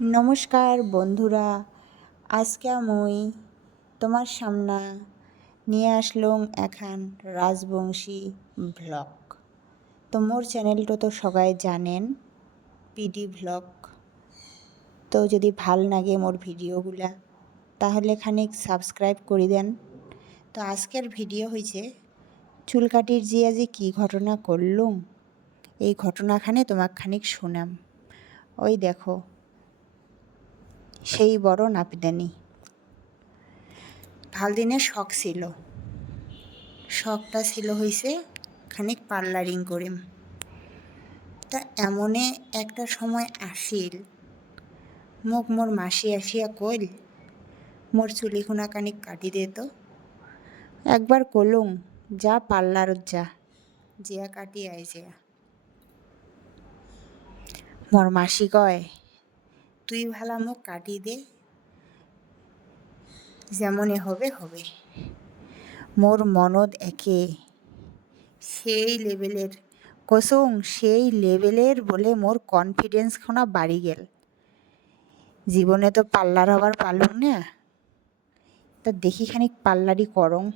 নমস্কার বন্ধুরা, আজকে মই তোমার সামনা নিয়ে আসলুম এখান রাজবংশী ভ্লগ তো মোর চ্যানেলটা তো সবাই জানেন, পিডি ভ্লগ তো যদি ভালো লাগে মোর ভিডিওগুলা, তাহলে খানিক সাবস্ক্রাইব করে দেন। তো আজকের ভিডিও হয়েছে চুল কাটির জিয়া যে কী ঘটনা করলুম, এই ঘটনাখানে তোমাক খানিক শোনাম। ওই দেখো। সেই বড় নাপিতানি ভালো দিনের শখ ছিল। শখটা ছিল হইছে খানিক পার্লারিং করিম। তা এমনে একটা সময় আসিল মোক মোর মাসি আসিয়া কইল, মোর চুলিখুনা খানিক কাটি দে তো। একবার কলুম, যা পার্লারত যা, জিয়া কাটি আই জিয়া মোর মাসি কয় তুই ভালা মোক কাটি দে। যেমনে হবে হবে। মোর মনত একে। সেই লেভেলের কসং সেই লেভেলের বলে মোর কনফিডেন্স কনফিডেন্সখনা বাড়ি গেল। জীবনে তো পার্লার হবার পারলুম না। তা দেখি খানিক পার্লারই করং।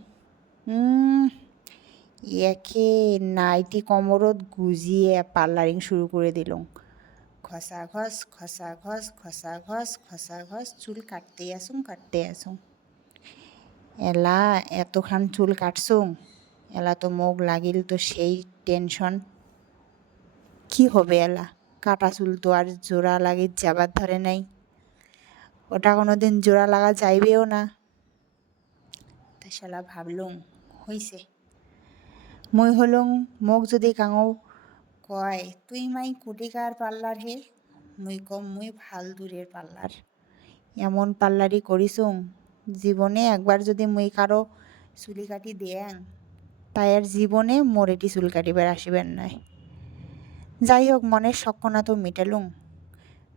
একে নাইটি কমরত গুজিয়ে পার্লারিং শুরু করে দিলুম। খসা ঘস খসা ঘস খসা ঘস খসা ঘস চুল কাটতে আসুন কাটতে আসুন। এলা এতখান চুল কাটছুং এলা তো মোক লাগিল তো সেই টেনশন। কি হবে এলা? কাটা চুল তো আর জোড়া লাগি যাবার ধরে নাই। ওটা কোনো দিন জোড়া লাগা যাইবেও না। তা শালা ভাবলুম, হইছে। মই হলুং মোক যদি কাঙো কয়, তুই মাই কুটিকার পাল্লার হে, মুই কম মুই ভালো দূরের পার্লার এমন পার্লারই করিসুং, জীবনে একবার যদি মুই কারও চুলি কাটি দেয়াং, তাই আর জীবনে মোর এটি চুল কাটিবার আসিবেন নাই। যাই হোক, মনের শক্কনা তো মিটালুং,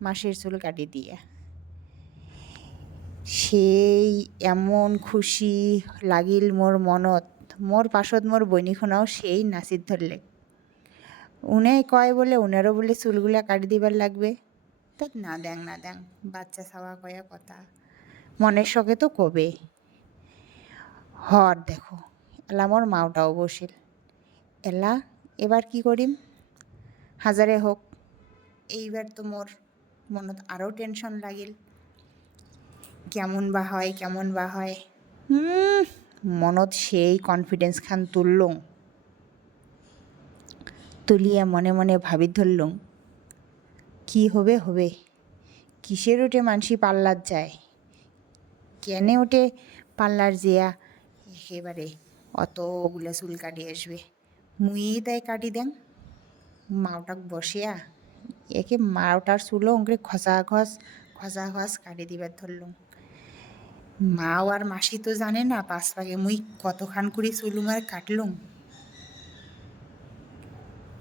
মাসের চুল কাটি দিয়া। সেই এমন খুশি লাগিল মোর মনত, মোর পাছত মোর বইনিখনাও সেই নাচিত ধরলে। উনে কয় বলে উনারও বলে চুলগুলা কাটি দিবার লাগবে। তা না দেং না দেং বাচ্চা ছাওয়া কয়া কথা। মনের শখে তো কবে? হর দেখো এলা মোর মাওটাও বসিল। এলা এবার কি করিম? হাজারে হোক এইবার তো মোর মনত আরও টেনশন লাগিল। কেমন বা হয় কেমন বা হয়? হুম, মনত সেই কনফিডেন্স খান তুললুম। তুলিয়া মনে মনে ভাবি ধরলুম, কি হবে হবে? কিসের ওটে মানসি পার্লার যায়? কেনে ওটে পার্লার যেয়া একেবারে অতগুলো চুল কাটি আসবে। মুই তাই কাটি দেন মাওটাক বসিয়া একে মাওটার চুলো ওকে খসা খস খসা খস কাটি দিবার ধরলুম। মাও আর মাসি তো জানে না, পাঁচ পাকে মুই কতখান করে চুলুম আর কাটলুম।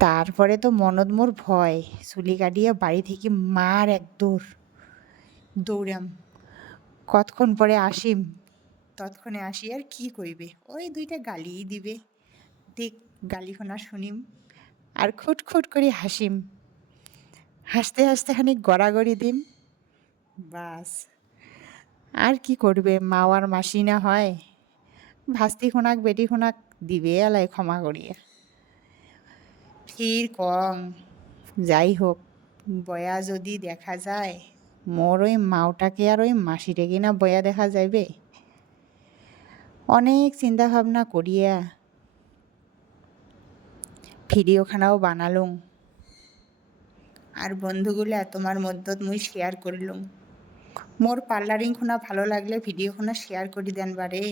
তারপরে তো মনত মোর ভয়। চুলি কাটিয়া বাড়ি থেকে মার এক দৌড়। দৌড়াম। কতক্ষণ পরে আসিম? তৎক্ষণে আসি, আর কি কইবে? ওই দুইটা গালিই দিবে। দেখ গালিখনা শুনিম। আর খুট খুট করে হাসিম। হাসতে হাসতে খানিক গড়াগড়ি দিম। বাস। আর কি করবে? মা আর মাসি না হয়। ভাস্তি খোনাক, বেটি খোনাক দিবে এলাই ক্ষমা করিয়া। ফির কম। যাই হোক, বয়া যদি দেখা যায়, মোর ওই মাওটাকে আর ওই মাসিটাকে না বয়া দেখা যাইবে। অনেক চিন্তা ভাবনা করিয়া ভিডিওখানাও বানালুম। আর বন্ধুগুলা তোমার মধ্যত মুই শেয়ার করলুম। মোর পার্লারিং খুনা ভালো লাগলে ভিডিওখানা শেয়ার করি দেন বারে।